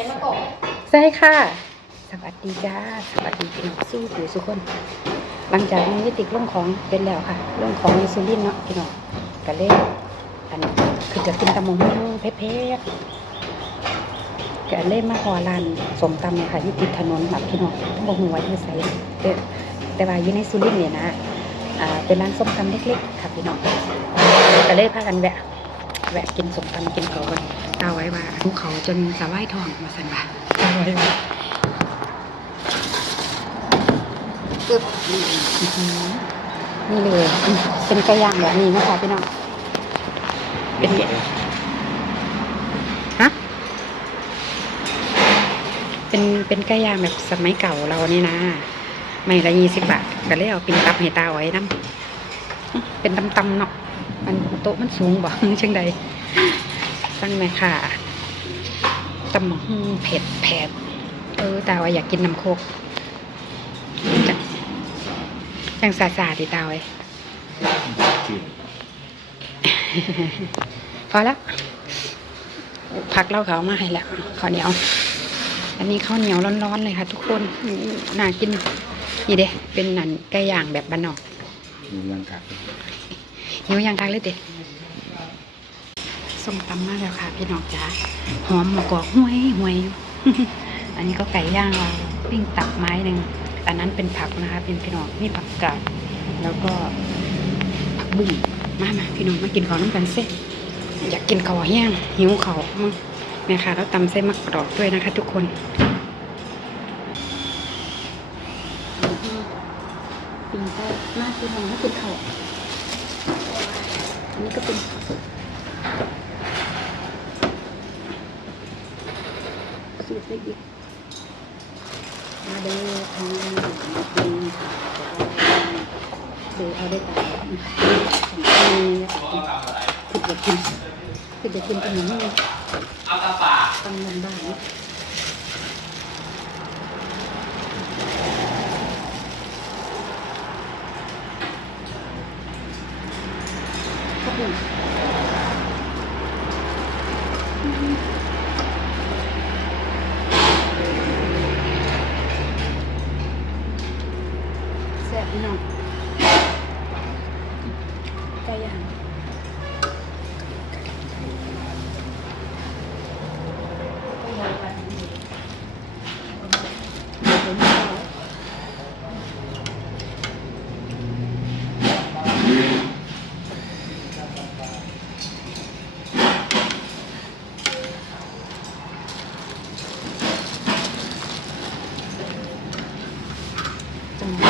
เป็นมะกอกใช่ค่ะ สวัสดีจ้า สวัสดีพี่น้องสู้ผู้สุกคน หลังจากนี้ติกลงของเป็นแล้วค่ะลงของในซูรินเนาะพี่น้องก็เลยอันนี้คือจะกินตำมงเผ็ดๆก็เลยมาหอร้านสมตำเนี่ยค่ะยู่ติดถนนแบบพี่น้องต้องบ่หัวาอยู่ใส่แต่แต่ว่าอยู่ในซูรินเนี่ยนะ อ่า เป็นร้านส้มตำเล็กๆค่ะพี่น้องก็เลยพากันแวะ แวะกินส้มตำกินเขาวกันตาไว้ว่าภูเขาจนสะไหว้ทองมาสันว่าตาไว้ว่าคืออื้อหือนี่เลยอืมเป็นไก่ย่างแบบนี้นะคะพี่น้องเป็นไงฮะเป็นเป็นไก่ย่างแบบสมัยเก่าเรานี่นะไม่ละยี่สิบบาทก็เลยเอาปิงตับให้ตาไว้น้ำเป็นตำๆเนาะ มันโต๊ะมันสูงบ่เชิงใดสั่งแม่ค่ะตำหมกหุ่งเผ็ดแผดเออตาวอยากกินน้ำโคกจังจังสาสาดิตาว้จืดพอแล้วพักเล่าเขามาให้แล้วข้าวเหนียว อันนี้ข้าวเหนียวร้อนๆเลยค่ะ ทุกคนมน่ากินนี่เด้เป็นนันไก่ย่างแบบบ้านนอกมีเรื่องกัด หิวยังทักเลยเด็ส้มตำมาแล้วค่ะ พี่น้องจ๋าหอมมะกอกห้วยห้วยอยู่อันนี้ก็ไก่ย่างเราปิ้งตับไม้หนึ่งอันนั้นเป็นผักนะคะ เป็นพี่น้องนี่ผักกาดแล้วก็ผักบุ้งมามาพี่น้องมากินข้าวน้ำกันเส้อยากกินข้าวแห้งหิวข้าวมั้งเนี่ยค่ะแล้วตำเส้นมะกรอกด้วยนะคะ ทุกคนปิ้งไก่มากพี่น้องมากินข้าวอั นนี้ก็เป็นสูตรละเอียดมาเด้อทางนี้กินเดี๋ยวเอาได้ตายของมีคือจะกินคือจะกินขนมนี่ตั้งเงินบ้านนี่ครับ บพี่น้องไก่ย่างจั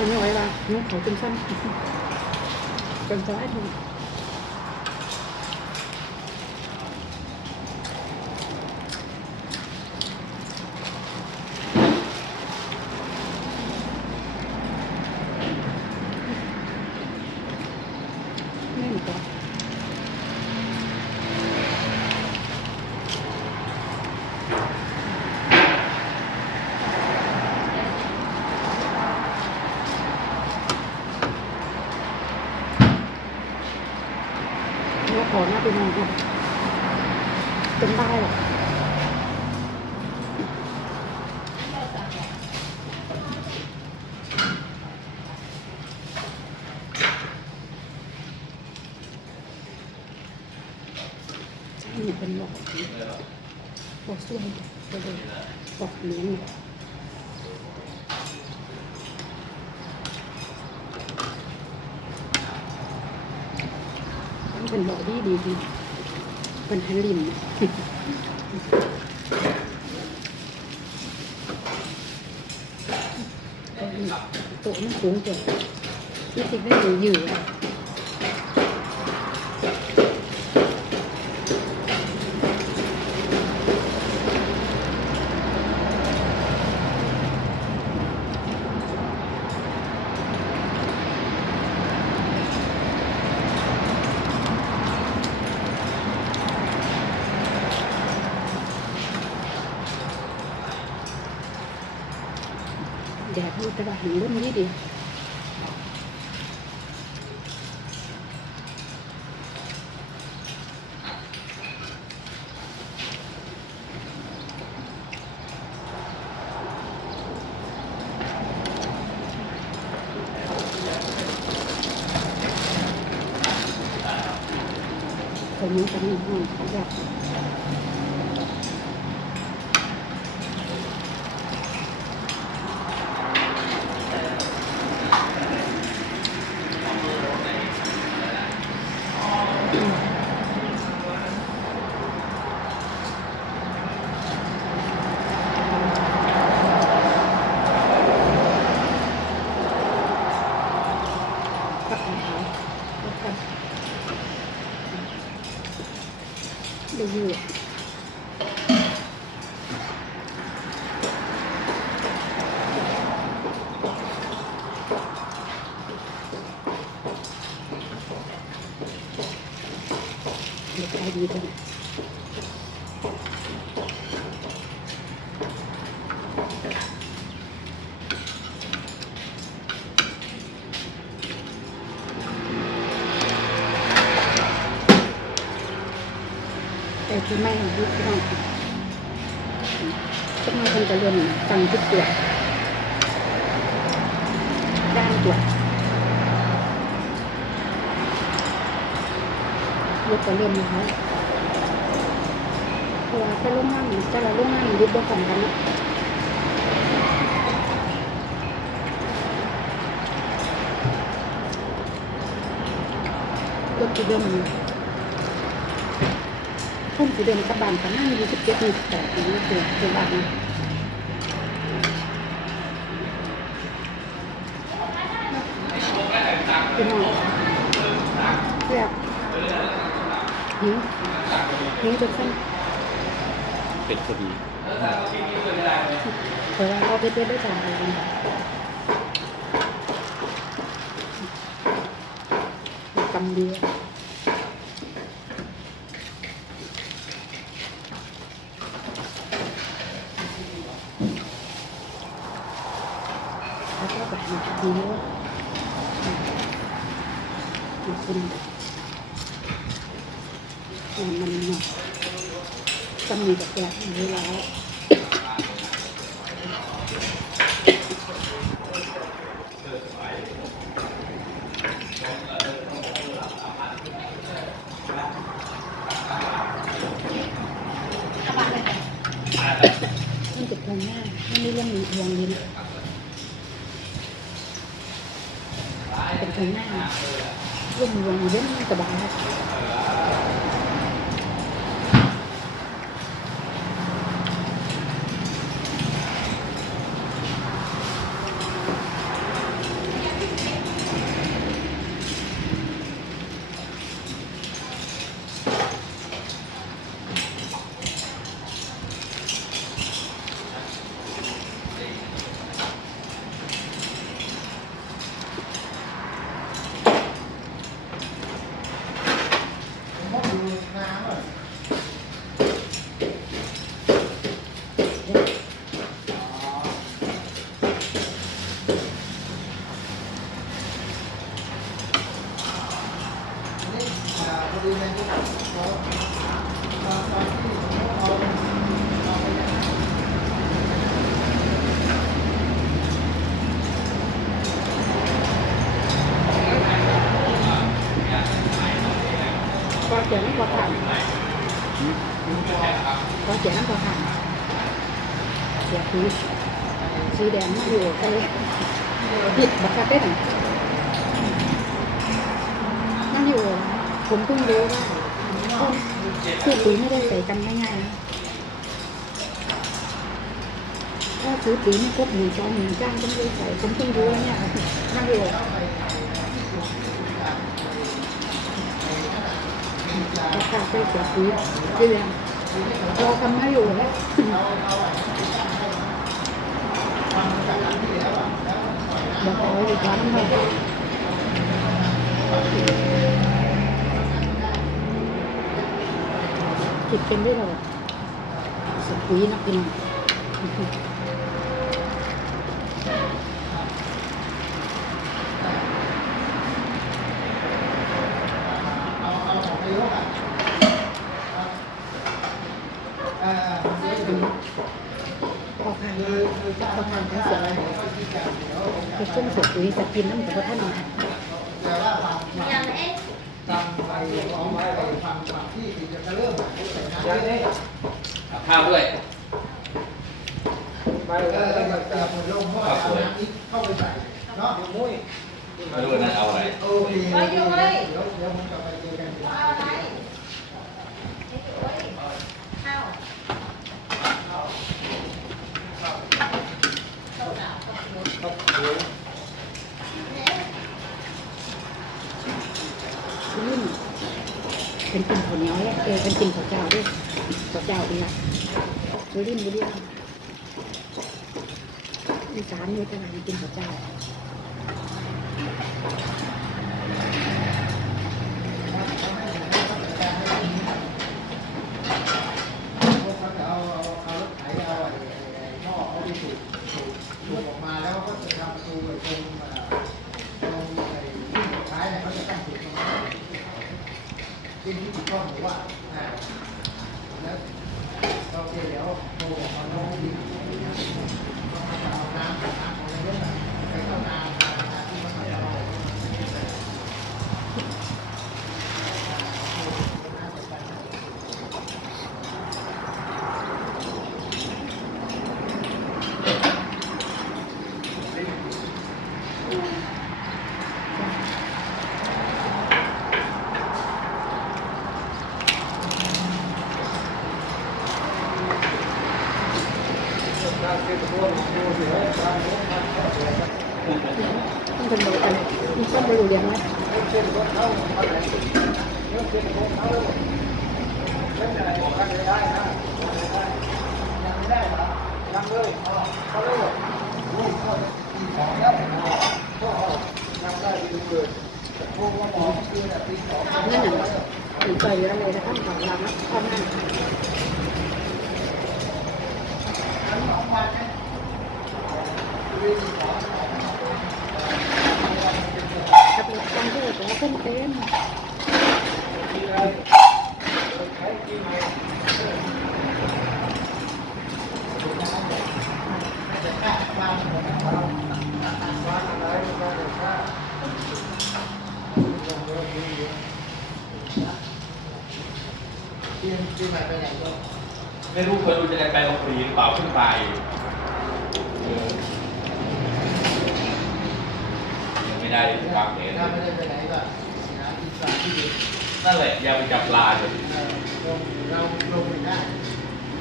ทำไม่ไหวละน้องเขาเป็นสั้นเป็นซ้ายทุก ไม่เหมือนกันแล้ว ขอหน้าเป็นยังไงเป็นได้หรอใช่เนี่ยเป็นหลอกบอกส่วนไปเลยบอกเลี้ยงเนี่ยมัน เป็นบอกดีดีดีเป็นฮันลิมโต๊ะมันสูงกว่าที่ติดได้อยู่อยู่อะ แดดอยู่แต่ว่าหันร่มดีดีคนนี้จะมีห้องเขาแบบอาหารแล้วก็ ดูอยู่เด็กใจดีจัง แต่ที่ไม่ยุบไม่สักหน่อยคนจะเรียนฟังทุกตัวด้านตัวยุบกไปเรียนนะคะเพราะว่าถ้าลูกนั่งจะละลูกนั่งยุบบ่กันกันนะรถที่เดิม พุ่นที่เดิมกับบ้านกันนั่งอยู่สิบเจ็ดสิบแปดนี่คือคือบ้านนะพี่น้องเรียกหิวหิวจนขั้นเป็ดพอดีเออเราไปเต้นด้วยกันเลยกำเดียวแล้ว ก็แบบนี้ดีด้วยมันเป็นมันมันเนาะกำมีแบบแบบนี้แล้วมันจะทนง่ายมันไม่เรื่องมีดวงลิ้ เป็นทนง่ายร่วมดวงเล่นสบายก็เสียงพอผ่านก็เสียงพอผ่านเสีย คือสีแดงมาอยู่ไอ้ผิดบักกะเต้นนั่นอยู่ ผมเพิ่งรู้ว่าคือปุ๋ยไม่ได้ใส่กันง่ายๆนะถ้าซื้อปุ๋ยไม่ครบหนึ่งจานหนึ่งจ้างก็ไม่ได้ใส่ผมเพิ่งรู้เนี่ยนั่นอยู่ราคาใส่เสียปุ๋ยเรื่อยราทำไม่อยู่แล้ว บอกเอาไว้อีกครั้งหนึ่ง คิดเป็นด้วยเหรอสุดปุ๋ยนักกิน เขาทำทั้งเสือคือช่วงสุด ปุ๋ยสกินน้ำกับท่านยังเอ๊ะเอาข้าวด้วยข้าวสวยไม่รู้นั่นเอาอะไรไปอยู่เว้ยเอาอะไรไปอยู่เว้ยข้าว รุ่น เป็นกินข้าวเหนียวแล้อเออเป็นกินข้าวเจ้าด้วยข้าวเจ้าดีละบุรินบุรีรัมย์อีสานนี่ตลาดกินข้าวเจ้า ที่ที่ถูกต้องหรือว่าอ่าแล้วโอเคเดี๋ยวโทรบอกเขาน้องดีเอาน้ำน้ำของในรถไปเข้านาที่มันไม่เอา ต้องเป็นมีต้นบริเรียนไหมนั่นน่ะถึงใจเยอะเลยนะข้างของเรานะข้างหน้าขับ นไม่รู้คนดูจะได้ไปลงฟรีหรือเปล่าเพิ่งไปยังไม่ได้วางแผนถ้าไม่ได้ไปไหนก็ สถานที่ดีนั่นแหละอย่าไปจับปลาเลยเอ่อลงเราลงไปได้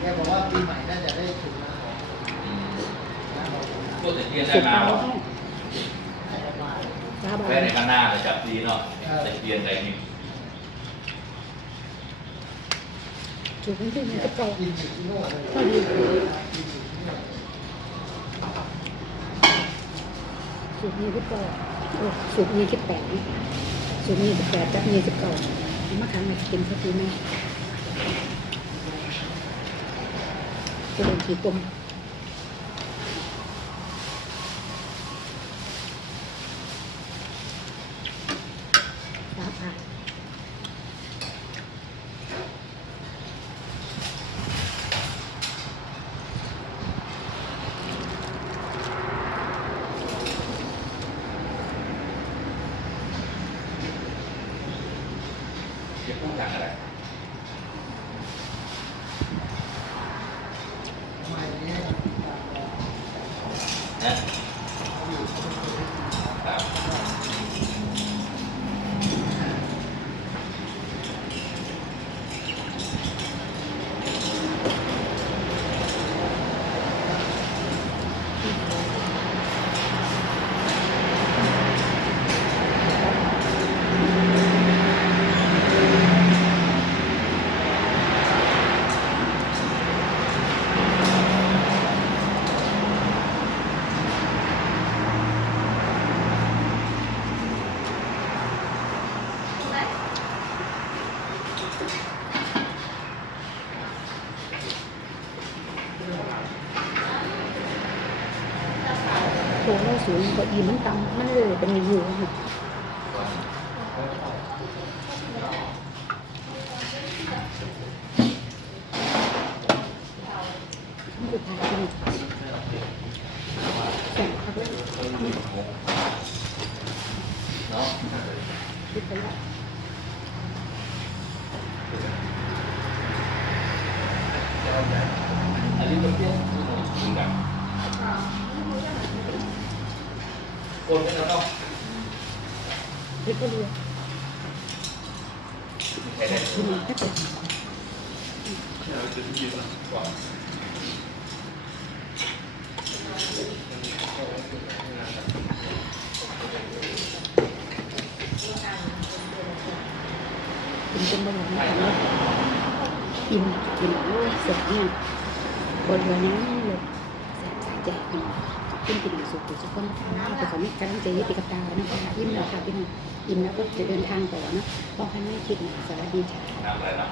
แกบอกว่าปีใหม่น่าจะได้ถึงนะนะบอกพวกตะเกียนได้สุดมาเตาหรอให้ให้มาสาบาแค่นในข้างหน้าเลยจับดีเนาะตะเกียนอะไรนี่จุดนี้ที่มันจะเก่ากินอยู่ที่โน่นเลยก็ดีกินอยู่ที่โน่นสูตรนี้ก็เก่าโอ้สูตรนี้คิดแปดนะ สูงยี่สิบแปดจับนี่สิบเก้าเอามาขังมากินสักทีไหมจะเป็นสีกลม จะพูดอย่างอะไรทำไมเนี่ยนะครับโตันก็อีมันตำมันเลยเป็นอยู่ค่ะมันจะทายจริง อยู่งงเนาะ คิดไปแล้ว อันนี้มันเปรี้ยวจริงกันคนไม่ต้อง คิดไปเลย แค่นี้ กินค่เดียวเราจนก่อนกินจนบ่หมดนะเนาะกินกินโอ้ยเสร็จเนี่ยบนเรือนี้เลยใส่ใจกินกินสุกสุกคนเราไปขอนี้กำลังใจยึดติดกับดาวนะคะยิ้มแล้วค่ะพี่น้อง อิ่มแล้วก็จะเดินทางต่อเนาะบอกให้ไม่คิดนะสวัสดีจ้าน้ำอะไรนะ